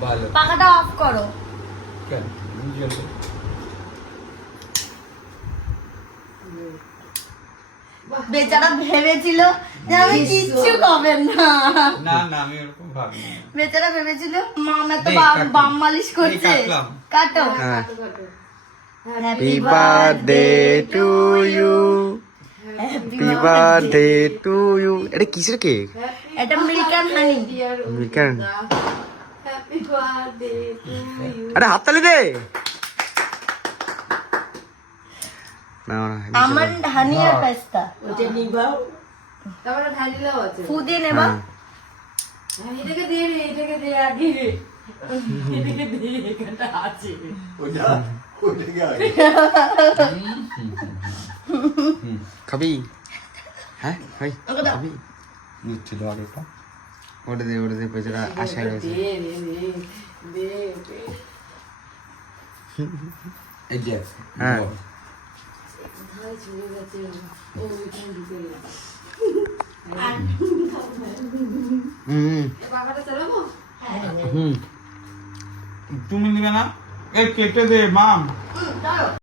ভালো। পাখাটা অফ করো। কেন? বেচারা ভেবেছিল যে আমি কিচ্ছু খাবেন না। না না আমি ওরকম ভাবিনি। বেচারা ভেবেছিল মামা তো দেখ, কাটো। বাম মালিশ করছে। এই কাটলাম। কাটো। হ্যাঁ। Happy Happy birthday to you. Happy birthday to you. এটা কিসের কেক? এটা milk and honey. Milk and- happy birthday to you. আরে হাততালি দে। না না আমন্ড হানি আর পেস্তা। ওটা নিবাও। তারপরে ভ্যানিলাও আছে। ফু দিয়ে নেবা। এটাকে দে রে, এটাকে দে আগে। এটাকে দে, এখানটা আছে। খাবি? হ্যাঁ ভাই খাবি? নিচ্ছিল আর এটা ওটা দে বেচারা আশায় রয়েছে। দে রে, দে, দে। এই যে হ্যাঁ। কোথায় চলে গেছে? ও ওইখানে ঢুকে গেছে। হুম এ পাখাটা চালাবো? তুমি নিবে না? এই কেটে দে মাম। দাও।